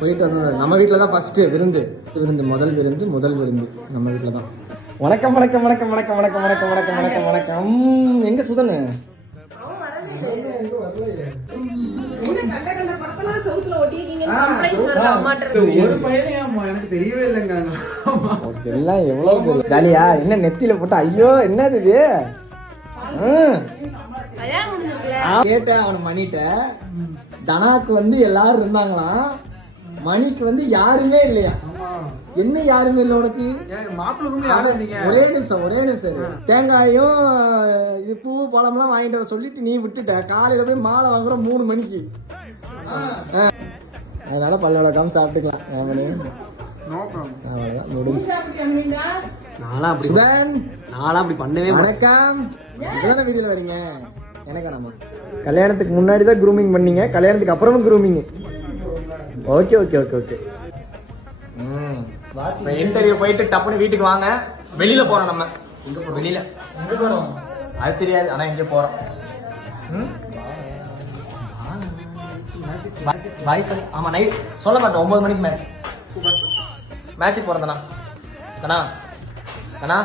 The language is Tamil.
போயிட்டு வந்தோம். நம்ம வீட்டில் தான் ஃபர்ஸ்ட் விருந்து முதல் விருந்து நம்ம வீட்டில் தான். வணக்கம் வணக்கம் வணக்கம் வணக்கம் வணக்கம் வணக்கம் வணக்கம் வணக்கம் வணக்கம். எங்க சுதனு எனக்கு தெரியவே இல்லைங்க. எல்லாம் எவ்வளவு ஜாலியா என்ன நெத்தியில போட்டா ஐயோ என்னது இது. கேட்டேன் அவன் மணிட்ட. தனாக்கு வந்து எல்லாரும் இருந்தாங்களாம், மணிக்கு வந்து யாருமே இல்லையா. என்ன யாருமே இல்ல உனக்கு? ஒரே நிமிஷம் தேங்காயும் இது பூ பழம்லாம் வாங்கிட்டு வர சொல்லிட்டு நீ விட்டுட்ட. காலையில போய் மாலை வாங்குற 3 மணிக்கு. அதனால பல்ல விளக்காம சாப்பிட்டுக்கலாம். வணக்கம். இப்பதானே வீடியோல வரீங்க? எனக்கா நம்ம கல்யாணத்துக்கு முன்னாடி தான் க்ரூமிங் பண்ணீங்க, கல்யாணத்துக்கு அப்புறமும் grooming. Okay okay okay okay. Interview போயிட்டு டப்புனு வீட்டுக்கு வாங்க. வெளியில போறோம். நம்ம வெளியில எங்க போறோம் அது தெரியாது, ஆனா இங்க போறோம். ஆமா நைட் சொல்ல மாட்டேன். 9 மணிக்கு மேட்சுக்கு போறேன். கண்ணா